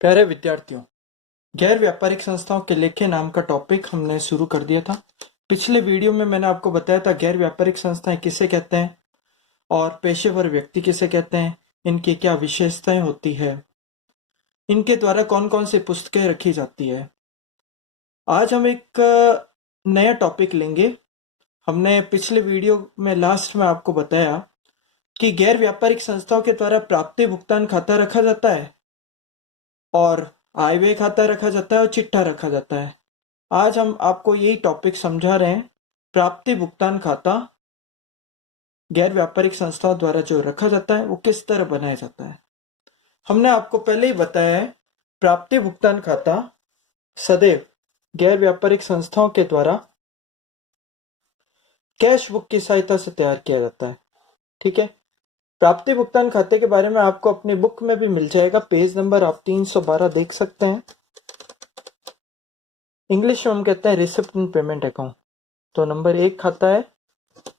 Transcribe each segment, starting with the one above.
प्यारे विद्यार्थियों, गैर व्यापारिक संस्थाओं के लेखे नाम का टॉपिक हमने शुरू कर दिया था। पिछले वीडियो में मैंने आपको बताया था गैर व्यापारिक संस्थाएं किसे कहते हैं और पेशेवर व्यक्ति किसे कहते हैं, इनकी क्या विशेषताएं होती है, इनके द्वारा कौन कौन सी पुस्तकें रखी जाती है। आज हम एक नया टॉपिक लेंगे। हमने पिछले वीडियो में लास्ट में आपको बताया कि गैर व्यापारिक संस्थाओं के द्वारा प्राप्ति भुगतान खाता रखा जाता है और आय व्यय खाता रखा जाता है और चिट्ठा रखा जाता है। आज हम आपको यही टॉपिक समझा रहे हैं। प्राप्ति भुगतान खाता गैर व्यापारिक संस्थाओं द्वारा जो रखा जाता है वो किस तरह बनाया जाता है। हमने आपको पहले ही बताया है, प्राप्ति भुगतान खाता सदैव गैर व्यापारिक संस्थाओं के द्वारा कैश बुक की सहायता से तैयार किया जाता है। ठीक है, प्राप्ति भुगतान खाते के बारे में आपको अपनी बुक में भी मिल जाएगा। पेज नंबर आप 312 देख सकते हैं। इंग्लिश में हम कहते हैं रिसिप्ट एंड पेमेंट अकाउंट। तो नंबर 1 खाता है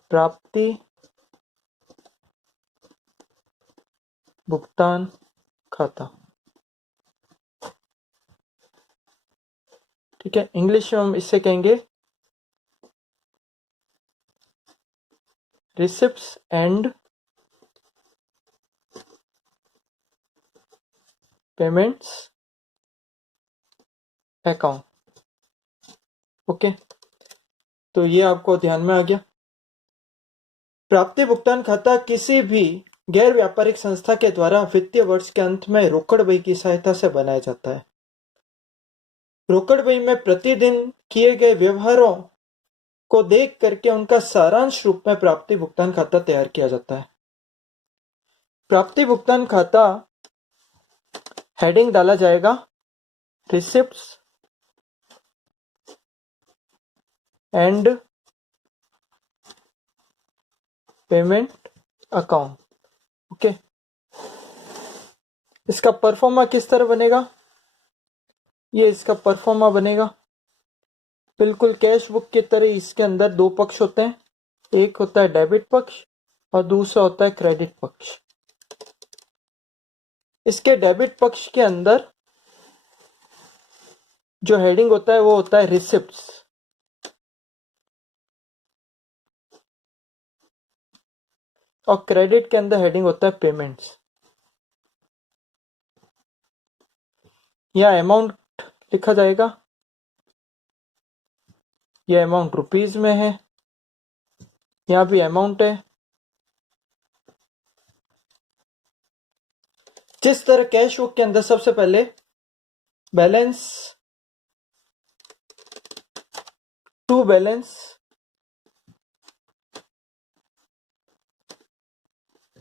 प्राप्ति भुगतान खाता। ठीक है, इंग्लिश में हम इससे कहेंगे receipts and payments account. Okay, तो ये आपको ध्यान में आ गया। प्राप्ति भुगतान खाता किसी भी गैर व्यापारिक संस्था के द्वारा वित्तीय वर्ष के अंत में रोकड़ बही की सहायता से बनाया जाता है। रोकड़ बही में प्रतिदिन किए गए व्यवहारों को देख करके उनका सारांश रूप में प्राप्ति भुगतान खाता तैयार किया जाता है। प्राप्ति भुगतान खाता हेडिंग डाला जाएगा receipts and payment account. Okay, इसका परफॉर्मा किस तरह बनेगा? ये इसका परफॉर्मा बनेगा बिल्कुल कैश बुक की तरह। इसके अंदर दो पक्ष होते हैं, एक होता है डेबिट पक्ष और दूसरा होता है क्रेडिट पक्ष। इसके डेबिट पक्ष के अंदर जो हेडिंग होता है वो होता है रिसिप्ट्स और क्रेडिट के अंदर हेडिंग होता है पेमेंट्स। यह अमाउंट लिखा जाएगा, यह अमाउंट रुपीज में है, यहां भी अमाउंट है। जिस तरह कैश बुक के अंदर सबसे पहले बैलेंस टू बैलेंस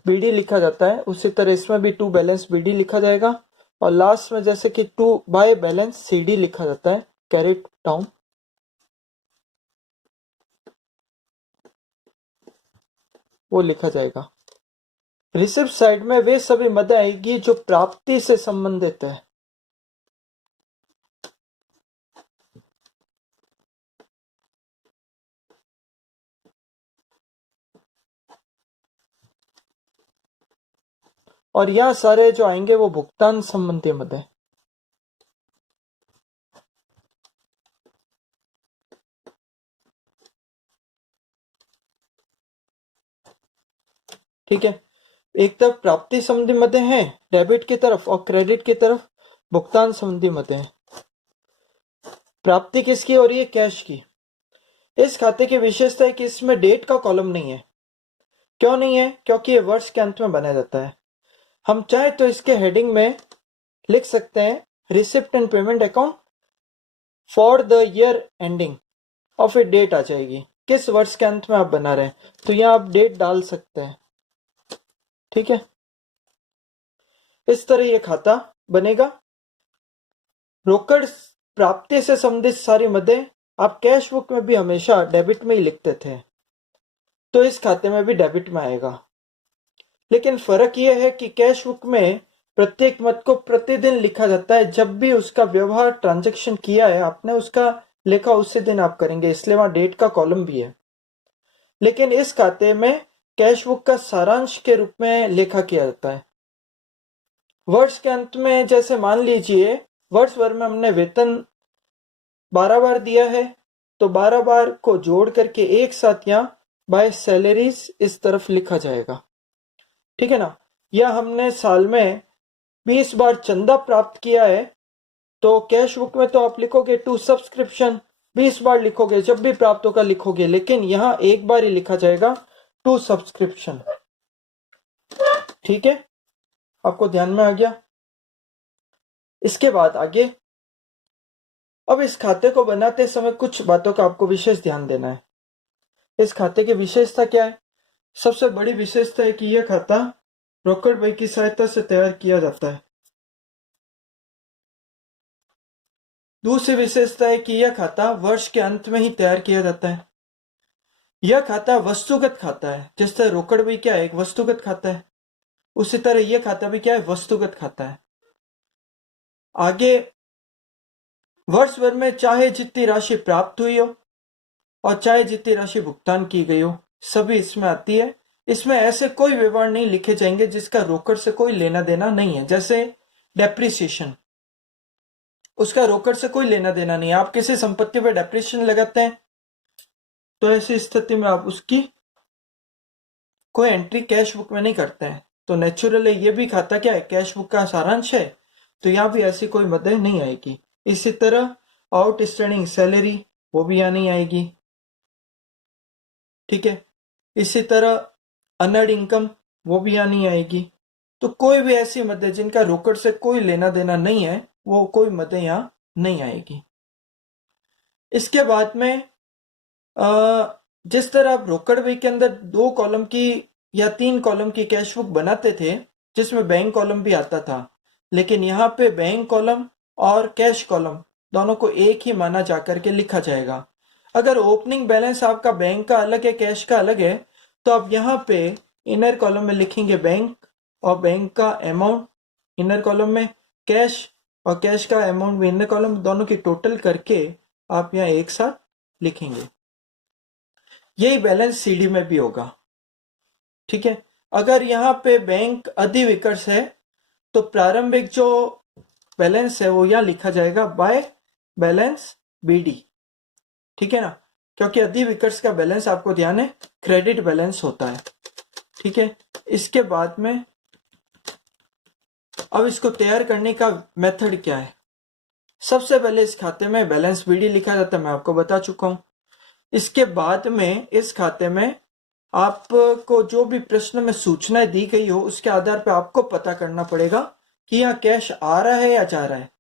बीडी लिखा जाता है, उसी तरह इसमें भी टू बैलेंस बीडी लिखा जाएगा और लास्ट में जैसे कि टू बाय बैलेंस सीडी लिखा जाता है, कैरिड डाउन। वो लिखा जाएगा। रिसिप्ट साइड में वे सभी मद आएगी जो प्राप्ति से संबंधित है। और यह सारे जो आएंगे वो भुगतान संबंधी मद है। ठीक है, एक तरफ प्राप्ति संबंधी मदें हैं डेबिट की तरफ और क्रेडिट की तरफ भुगतान संबंधी मदें हैं। प्राप्ति किसकी हो रही है? कैश की। इस खाते की विशेषता है कि इसमें डेट का कॉलम नहीं है। क्यों नहीं है? क्योंकि ये वर्ष के अंत में बनाया जाता है। हम चाहे तो इसके हेडिंग में लिख सकते हैं receipt and payment account for the year ending और फिर डेट आ जाएगी किस वर्ष के अंत में आप बना रहे हैं, तो यहां आप डेट डाल सकते हैं। ठीक है, इस तरह ये खाता बनेगा। रोकड़ प्राप्ति से संबंधित सारी मदें आप कैश बुक में भी हमेशा डेबिट में ही लिखते थे, तो इस खाते में भी डेबिट में आएगा। लेकिन फर्क यह है कि कैश बुक में प्रत्येक मद को प्रतिदिन लिखा जाता है। जब भी उसका व्यवहार ट्रांजैक्शन किया है आपने, उसका लेखा उसी दिन आप करेंगे, इसलिए वहां डेट का कॉलम भी है। लेकिन इस खाते में कैश बुक का सारांश के रूप में लेखा किया जाता है। वर्ष के अंत में जैसे मान लीजिए वर्ष भर में हमने वेतन 12 बार दिया है, तो 12 बार को जोड़ करके एक साथ यहाँ बाय सैलरीज इस तरफ लिखा जाएगा, ठीक है ना। या हमने साल में 20 बार चंदा प्राप्त किया है, तो कैश बुक में तो आप लिखोगे टू सब्सक्रिप्शन, 20 बार लिखोगे, जब भी प्राप्त होगा लिखोगे, लेकिन यहाँ एक बार ही लिखा जाएगा टू सब्सक्रिप्शन, ठीक है, आपको ध्यान में आ गया। इसके बाद आगे, अब इस खाते को बनाते समय कुछ बातों का आपको विशेष ध्यान देना है। इस खाते की विशेषता क्या है? सबसे बड़ी विशेषता है कि यह खाता रोकड़ बही की सहायता से तैयार किया जाता है। दूसरी विशेषता है कि यह खाता वर्ष के अंत में ही तैयार किया जाता है। यह खाता वस्तुगत खाता है, जिस तरह रोकड़ बही क्या है, एक वस्तुगत खाता है, उसी तरह यह खाता भी क्या है, वस्तुगत खाता है। आगे, वर्ष भर में चाहे जितनी राशि प्राप्त हुई हो और चाहे जितनी राशि भुगतान की गई हो, सभी इसमें आती है। इसमें ऐसे कोई व्यवहार नहीं लिखे जाएंगे जिसका रोकड़ से कोई लेना देना नहीं है। जैसे डेप्रिसिएशन, उसका रोकड़ से कोई लेना देना नहीं है। आप किसी संपत्ति पर डेप्रिसिएशन लगाते हैं, तो ऐसी स्थिति में आप उसकी कोई एंट्री कैश बुक में नहीं करते हैं, तो नेचुरली ये भी खाता क्या है, कैश बुक का सारांश है, तो यहाँ भी ऐसी कोई मद नहीं आएगी। इसी तरह आउटस्टैंडिंग सैलरी, वो भी यहाँ नहीं आएगी, ठीक है। इसी तरह अनर्ड इनकम, वो भी यहाँ नहीं आएगी। तो कोई भी ऐसी मदें जिनका रोकड़ से कोई लेना देना नहीं है, वो कोई मदें यहाँ नहीं आएगी। इसके बाद में जिस तरह आप रोकड़ बही के अंदर 2 कॉलम की या 3 कॉलम की कैश बुक बनाते थे, जिसमें बैंक कॉलम भी आता था, लेकिन यहाँ पे बैंक कॉलम और कैश कॉलम दोनों को एक ही माना जाकर के लिखा जाएगा। अगर ओपनिंग बैलेंस आपका बैंक का अलग है, कैश का अलग है, तो आप यहाँ पे इनर कॉलम में लिखेंगे बैंक और बैंक का अमाउंट इनर कॉलम में, कैश और कैश का अमाउंट भी इनर कॉलम, दोनों की टोटल करके आप यहाँ एक साथ लिखेंगे। यही बैलेंस सीडी में भी होगा, ठीक है। अगर यहाँ पे बैंक अधिविकर्ष है, तो प्रारंभिक जो बैलेंस है वो यहाँ लिखा जाएगा बाय बैलेंस बीडी, ठीक है ना, क्योंकि अधिविकर्ष का बैलेंस आपको ध्यान है क्रेडिट बैलेंस होता है, ठीक है। इसके बाद में अब इसको तैयार करने का मेथड क्या है? सबसे पहले इस खाते में बैलेंस बीडी लिखा जाता है, मैं आपको बता चुका हूं। इसके बाद में इस खाते में आपको जो भी प्रश्न में सूचनाएं दी गई हो, उसके आधार पर आपको पता करना पड़ेगा कि यहाँ कैश आ रहा है या जा रहा है।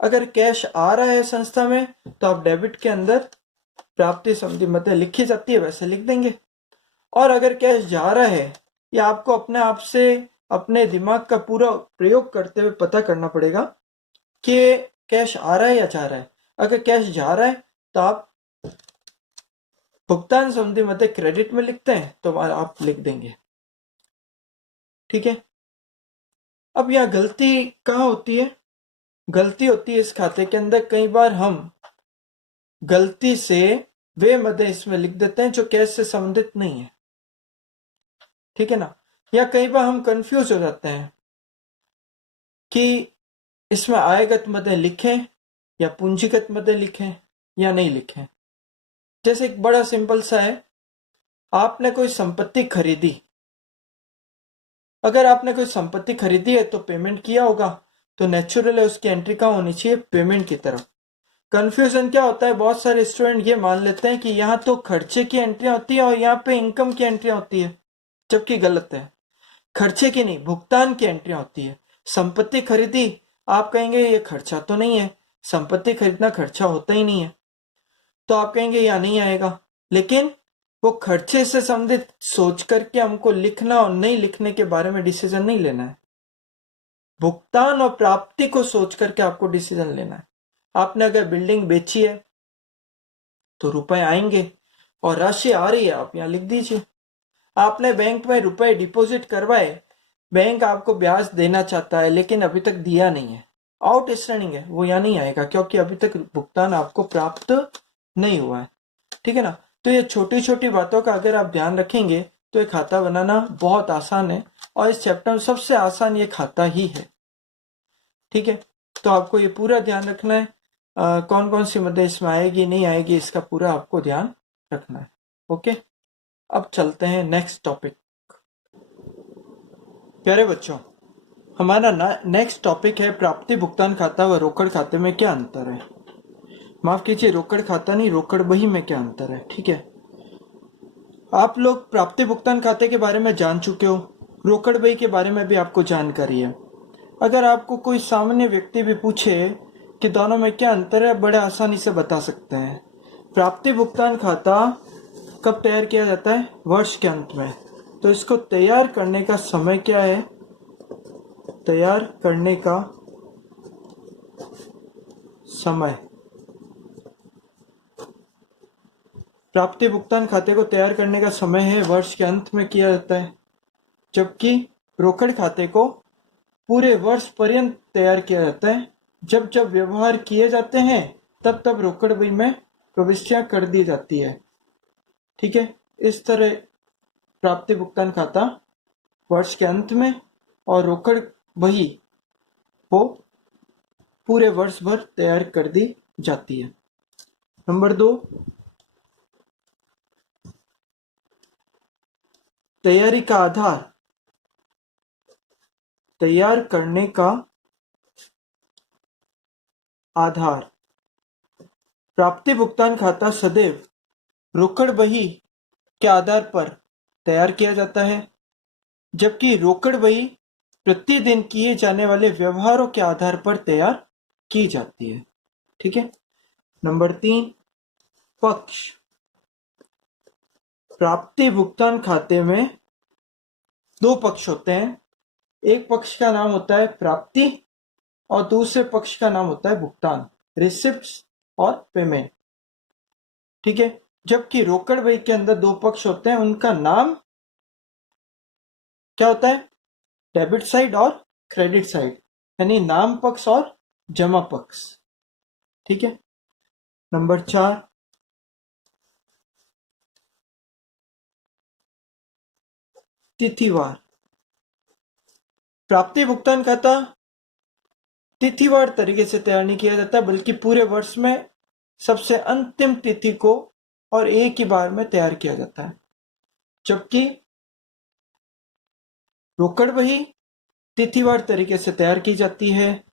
अगर कैश आ रहा है संस्था में, तो आप डेबिट के अंदर प्राप्ति संबंधी मदें लिखी जाती है वैसे लिख देंगे। और अगर कैश जा रहा है, या आपको अपने आप से अपने दिमाग का पूरा प्रयोग करते हुए पता करना पड़ेगा कि कैश आ रहा है या जा रहा है। अगर कैश जा रहा है, तो आप भुगतान संबंधी मदें क्रेडिट में लिखते हैं, तो आप लिख देंगे, ठीक है। अब यह गलती कहाँ होती है? गलती होती है इस खाते के अंदर, कई बार हम गलती से वे मदें इसमें लिख देते हैं जो कैश से संबंधित नहीं है, ठीक है ना। या कई बार हम कंफ्यूज हो जाते हैं कि इसमें आयगत मदें लिखें या पूंजीगत मदें लिखें या नहीं लिखें। जैसे एक बड़ा सिंपल सा है, आपने कोई संपत्ति खरीदी। अगर आपने कोई संपत्ति खरीदी है तो पेमेंट किया होगा, तो नेचुरल है उसकी एंट्री कहाँ होनी चाहिए, पेमेंट की तरफ। कंफ्यूजन क्या होता है, बहुत सारे स्टूडेंट ये मान लेते हैं कि यहाँ तो खर्चे की एंट्री होती है और यहाँ पे इनकम की एंट्री होती है, जबकि गलत है। खर्चे की नहीं, भुगतान की एंट्री होती है। संपत्ति खरीदी, आप कहेंगे ये खर्चा तो नहीं है, संपत्ति खरीदना खर्चा होता ही नहीं है, तो आप कहेंगे यहाँ नहीं आएगा। लेकिन वो खर्चे से संबंधित सोच करके हमको लिखना और नहीं लिखने के बारे में डिसीजन नहीं लेना है। भुगतान और प्राप्ति को सोच करके आपको डिसीजन लेना है। आपने अगर बिल्डिंग बेची है तो रुपए आएंगे और राशि आ रही है, आप यहाँ लिख दीजिए। आपने बैंक में रुपए डिपॉजिट करवाए, बैंक आपको ब्याज देना चाहता है लेकिन अभी तक दिया नहीं है, आउटस्टैंडिंग है, वो यहाँ नहीं आएगा क्योंकि अभी तक भुगतान आपको प्राप्त नहीं हुआ है, ठीक है ना। तो ये छोटी छोटी बातों का अगर आप ध्यान रखेंगे तो ये खाता बनाना बहुत आसान है, और इस चैप्टर में सबसे आसान ये खाता ही है। ठीक है, तो आपको ये पूरा ध्यान रखना है कौन कौन सी मदें इसमें आएगी नहीं आएगी, इसका पूरा आपको ध्यान रखना है। ओके, अब चलते हैं नेक्स्ट टॉपिक। प्यारे बच्चों, हमारा नेक्स्ट टॉपिक है प्राप्ति भुगतान खाता व रोकड़ खाते में क्या अंतर है। माफ कीजिए, रोकड़ खाता नहीं, रोकड़ बही में क्या अंतर है। ठीक है, आप लोग प्राप्ति भुगतान खाते के बारे में जान चुके हो, रोकड़ बही के बारे में भी आपको जानकारी है। अगर आपको कोई सामान्य व्यक्ति भी पूछे कि दोनों में क्या अंतर है, बड़े आसानी से बता सकते हैं। प्राप्ति भुगतान खाता कब तैयार किया जाता है? वर्ष के अंत में। तो इसको तैयार करने का समय क्या है? तैयार करने का समय, प्राप्ति भुगतान खाते को तैयार करने का समय है वर्ष के अंत में किया जाता है, जबकि रोकड़ खाते को पूरे वर्ष पर्यंत तैयार किया जाता है। जब जब व्यवहार किए जाते हैं तब तब रोकड़ बही में प्रविष्टियां कर दी जाती है। ठीक है, इस तरह प्राप्ति भुगतान खाता वर्ष के अंत में और रोकड़ बही वो पूरे वर्ष भर तैयार कर दी जाती है। नंबर 2, तैयारी का आधार। तैयार करने का आधार, प्राप्ति भुगतान खाता सदैव रोकड़ बही के आधार पर तैयार किया जाता है, जबकि रोकड़ बही प्रतिदिन किए जाने वाले व्यवहारों के आधार पर तैयार की जाती है। ठीक है। नंबर 3, पक्ष। प्राप्ति भुगतान खाते में 2 पक्ष होते हैं। एक पक्ष का नाम होता है प्राप्ति और दूसरे पक्ष का नाम होता है भुगतान, रिसिप्ट्स और पेमेंट। ठीक है, जबकि रोकड़ बही के अंदर 2 पक्ष होते हैं, उनका नाम क्या होता है? डेबिट साइड और क्रेडिट साइड, यानी नाम पक्ष और जमा पक्ष। ठीक है। नंबर 4, तिथिवार। प्राप्ति भुगतान खाता तिथिवार तरीके से तैयार नहीं किया जाता, बल्कि पूरे वर्ष में सबसे अंतिम तिथि को और एक ही बार में तैयार किया जाता है, जबकि रोकड़ बही तिथिवार तरीके से तैयार की जाती है।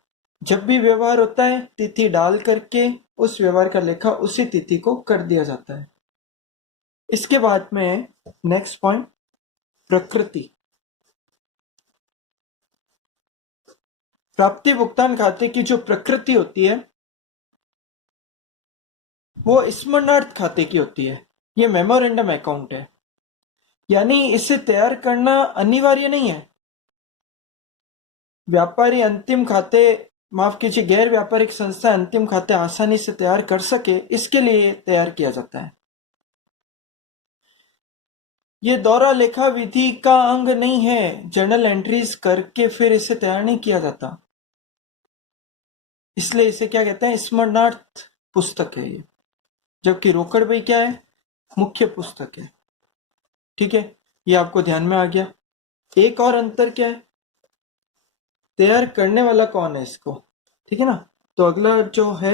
जब भी व्यवहार होता है, तिथि डाल करके उस व्यवहार का लेखा उसी तिथि को कर दिया जाता है। इसके बाद में नेक्स्ट पॉइंट, प्रकृति। प्राप्ति भुगतान खाते की जो प्रकृति होती है वो स्मरणार्थ खाते की होती है। ये मेमोरेंडम अकाउंट है, यानी इसे तैयार करना अनिवार्य नहीं है। व्यापारी अंतिम खाते, माफ कीजिए, गैर व्यापारिक संस्था अंतिम खाते आसानी से तैयार कर सके, इसके लिए तैयार किया जाता है। ये दौरा लेखा विधि का अंग नहीं है। जर्नल एंट्रीज करके फिर इसे तैयार नहीं किया जाता, इसलिए इसे क्या कहते हैं? स्मरणार्थ पुस्तक है ये। जबकि रोकड़ बही क्या है? मुख्य पुस्तक है। ठीक है, ये आपको ध्यान में आ गया। एक और अंतर क्या है? तैयार करने वाला कौन है इसको? ठीक है ना। तो अगला जो है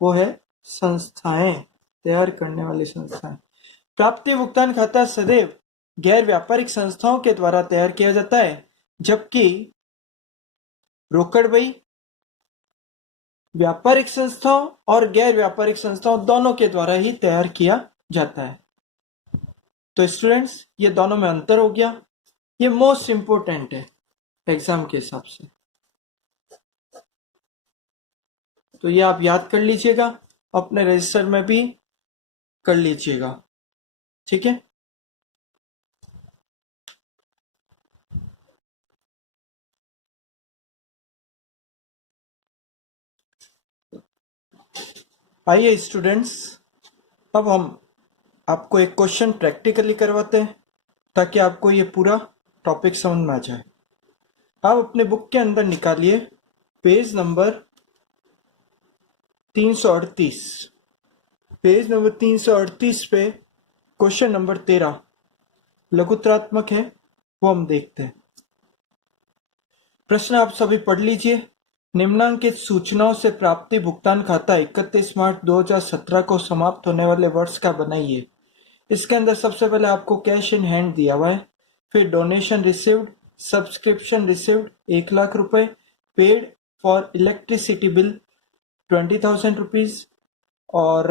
वो है संस्थाएं, तैयार करने वाली संस्थाएं। प्राप्ति भुगतान खाता सदैव गैर व्यापारिक संस्थाओं के द्वारा तैयार किया जाता है, जबकि रोकड़ बही व्यापारिक संस्थाओं और गैर व्यापारिक संस्थाओं दोनों के द्वारा ही तैयार किया जाता है। तो स्टूडेंट्स, ये दोनों में अंतर हो गया। ये मोस्ट इंपोर्टेंट है एग्जाम के हिसाब से, तो ये आप याद कर लीजिएगा, अपने रजिस्टर में भी कर लीजिएगा। ठीक है। आइए स्टूडेंट्स, अब हम आपको एक क्वेश्चन प्रैक्टिकली करवाते हैं ताकि आपको ये पूरा टॉपिक समझ में आ जाए। आप अपने बुक के अंदर निकालिए पेज नंबर 338। पेज नंबर 338 पे क्वेश्चन नंबर 13 लघुत्रात्मक है, वो हम देखते हैं। प्रश्न आप सभी पढ़ लीजिए निम्नांकित सूचनाओं से प्राप्ति भुगतान खाता 31 मार्च 2017 को समाप्त होने वाले वर्ष का बनाइए। इसके अंदर सबसे पहले आपको कैश इन हैंड दिया हुआ है, फिर डोनेशन रिसीव्ड, सब्सक्रिप्शन रिसीव्ड 1,00,000 रुपए, paid for electricity bill 20,000 rupees और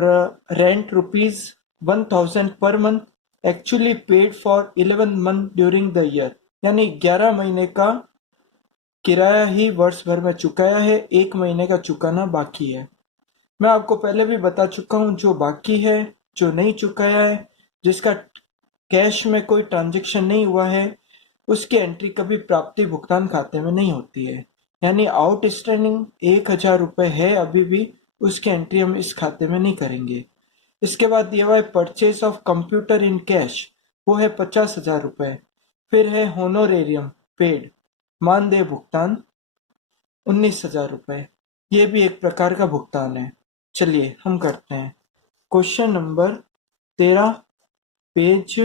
rent ₹1,000 per month, actually paid for 11 month during the year, यानी 11 महीने का किराया ही वर्ष भर में चुकाया है, 1 महीने का चुकाना बाकी है। मैं आपको पहले भी बता चुका हूं, जो बाकी है, जो नहीं चुकाया है, जिसका कैश में कोई ट्रांजेक्शन नहीं हुआ है, उसकी एंट्री कभी प्राप्ति भुगतान खाते में नहीं होती है। यानी आउटस्टैंडिंग 1,000 रुपए है अभी भी, उसकी एंट्री हम इस खाते में नहीं करेंगे। इसके बाद दिया हुआ है purchase of computer in cash, वो है 50,000 रुपए। फिर है होनोरेरियम पेड, मानदेय भुगतान 19,000 रुपए, ये भी एक प्रकार का भुगतान है। चलिए हम करते हैं। Question number 13, page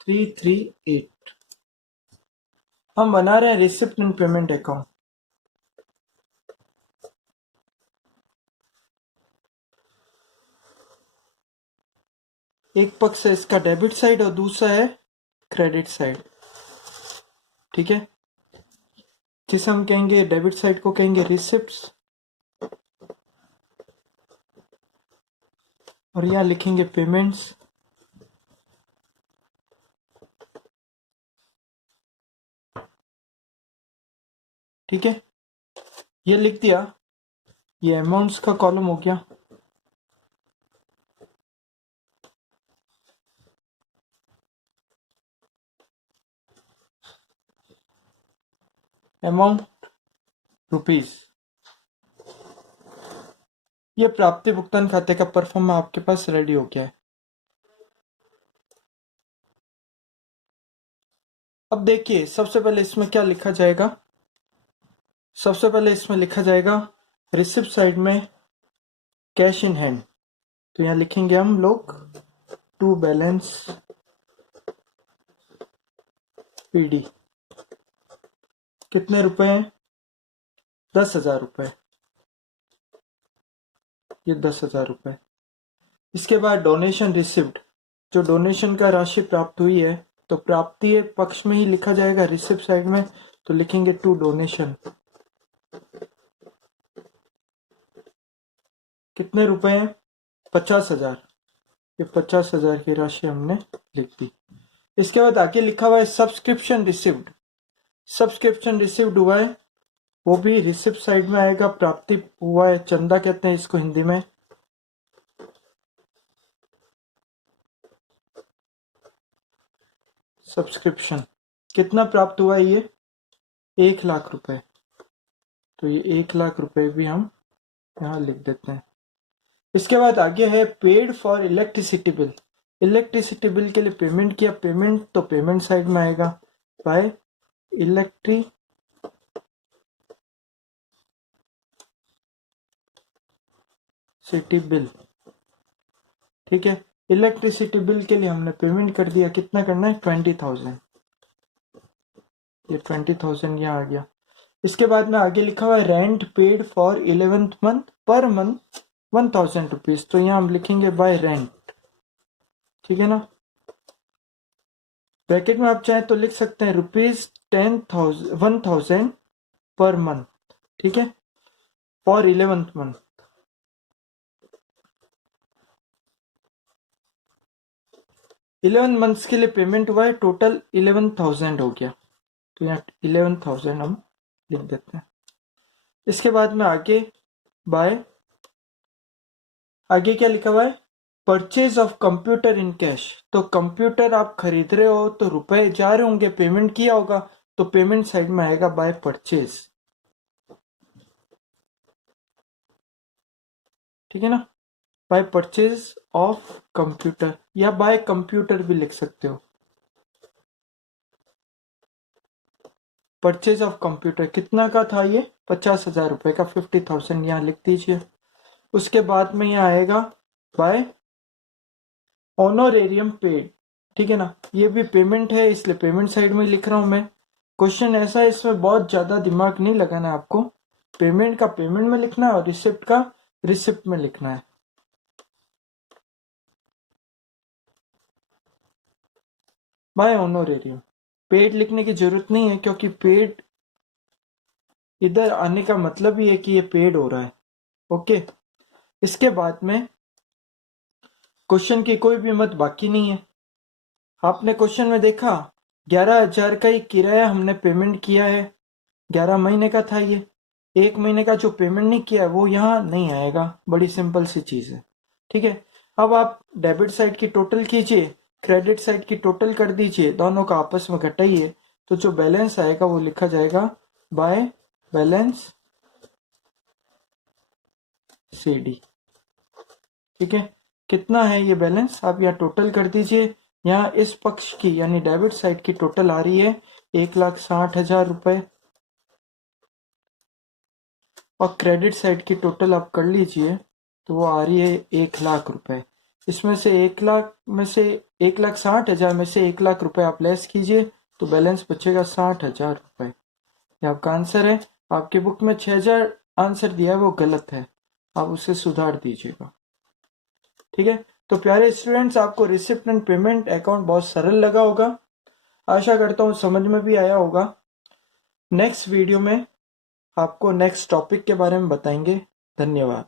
338। हम बना रहे हैं रिसिप्ट एंड पेमेंट अकाउंट। एक पक्ष है इसका डेबिट साइड और दूसरा है क्रेडिट साइड, ठीक है। जिसे हम कहेंगे डेबिट साइड को कहेंगे रिसिप्ट्स, और यहां लिखेंगे पेमेंट्स। ठीक है, ये लिख दिया, ये अमाउंट्स का कॉलम हो गया। अमाउंट रुपीज, ये प्राप्ति भुगतान खाते का परफॉर्मा आपके पास रेडी हो गया है। अब देखिए, सबसे पहले इसमें क्या लिखा जाएगा, सबसे पहले इसमें लिखा जाएगा रिसिप्ट साइड में कैश इन हैंड, तो यहां लिखेंगे हम लोग टू बैलेंस पीडी, कितने रुपए हैं, 10,000 रुपए, ये 10,000 रुपए। इसके बाद डोनेशन रिसिप्ट, जो डोनेशन का राशि प्राप्त हुई है, तो प्राप्ति पक्ष में ही लिखा जाएगा रिसिप्ट साइड में, तो लिखेंगे टू डोनेशन, कितने रुपए हैं, 50,000, ये 50,000 की राशि हमने लिख दी। इसके बाद आगे लिखा हुआ है सब्सक्रिप्शन रिसिव्ड, सब्सक्रिप्शन रिसिव्ड हुआ है, वो भी रिसिप्ट साइड में आएगा, प्राप्ति हुआ है, चंदा कहते हैं इसको हिंदी में। सब्सक्रिप्शन कितना प्राप्त हुआ है, ये 1,00,000 रुपए, तो ये 1,00,000 रुपए भी हम यहाँ लिख देते हैं। इसके बाद आगे है paid for electricity bill, electricity bill के लिए पेमेंट किया, पेमेंट तो पेमेंट साइड में आएगा, बाय इलेक्ट्रिसिटी बिल, ठीक है। इलेक्ट्रिसिटी बिल के लिए हमने पेमेंट कर दिया, कितना करना है, 20,000, ये 20,000 यहाँ आ गया। इसके बाद में आगे लिखा हुआ है rent paid for 11th month, per month 1,000 rupees, तो यहाँ हम लिखेंगे बाय रेंट, ठीक है ना। ब्रैकेट में आप चाहें तो लिख सकते हैं ₹1,000 पर मंथ, ठीक है, for 11th month. Eleven months के लिए पेमेंट हुआ है, टोटल 11,000 हो गया, तो यहाँ 11,000 हम लिख देते हैं। इसके बाद में आगे बाय, आगे क्या लिखा हुआ है, purchase of computer in cash, तो कंप्यूटर आप खरीद रहे हो तो रुपए जा रहे होंगे, पेमेंट किया होगा, तो पेमेंट साइड में आएगा बाय परचेज, ठीक है ना, बाय परचेज ऑफ कंप्यूटर, या बाय कंप्यूटर भी लिख सकते हो। परचेज ऑफ कंप्यूटर कितना का था, ये 50,000 रुपए का, 50,000 यहाँ लिख दीजिए। उसके बाद में यहाँ आएगा बाय ऑनोरेरियम पेड, ठीक है ना, ये भी पेमेंट है, इसलिए पेमेंट साइड में लिख रहा हूं मैं। क्वेश्चन ऐसा है, इसमें बहुत ज्यादा दिमाग नहीं लगाना है आपको। पेमेंट का पेमेंट में लिखना है और रिसिप्ट का रिसिप्ट में लिखना है। Bye honorarium. पेड लिखने की जरूरत नहीं है, क्योंकि पेड इधर आने का मतलब ही है कि ये पेड हो रहा है। ओके, इसके बाद में क्वेश्चन की कोई भी मत बाकी नहीं है। आपने क्वेश्चन में देखा 11,000 का ही किराया हमने पेमेंट किया है, 11 महीने का था ये। 1 महीने का जो पेमेंट नहीं किया है वो यहाँ नहीं आएगा। बड़ी सिंपल सी चीज है, ठीक है। अब आप डेबिट साइड की टोटल कीजिए, क्रेडिट साइड की टोटल कर दीजिए, दोनों का आपस में घटाइए, तो जो बैलेंस आएगा वो लिखा जाएगा बाय बैलेंस सीडी। ठीक है, कितना है ये बैलेंस आप यहाँ टोटल कर दीजिए। यहाँ इस पक्ष की यानी डेबिट साइड की टोटल आ रही है 1,60,000 रुपए, और क्रेडिट साइड की टोटल आप कर लीजिए तो वो आ रही है 1,00,000 रुपए। इसमें से 1,00,000 में से 1,60,000 में से 1,00,000 रुपए आप लेस कीजिए तो बैलेंस बचेगा 60,000 रुपए। ये आपका आंसर है। आपकी बुक में 6,000 आंसर दिया है वो गलत है, आप उसे सुधार दीजिएगा। ठीक है, तो प्यारे स्टूडेंट्स, आपको रिसिप्ट एंड पेमेंट अकाउंट बहुत सरल लगा होगा। आशा करता हूँ समझ में भी आया होगा। नेक्स्ट वीडियो में आपको नेक्स्ट टॉपिक के बारे में बताएंगे। धन्यवाद।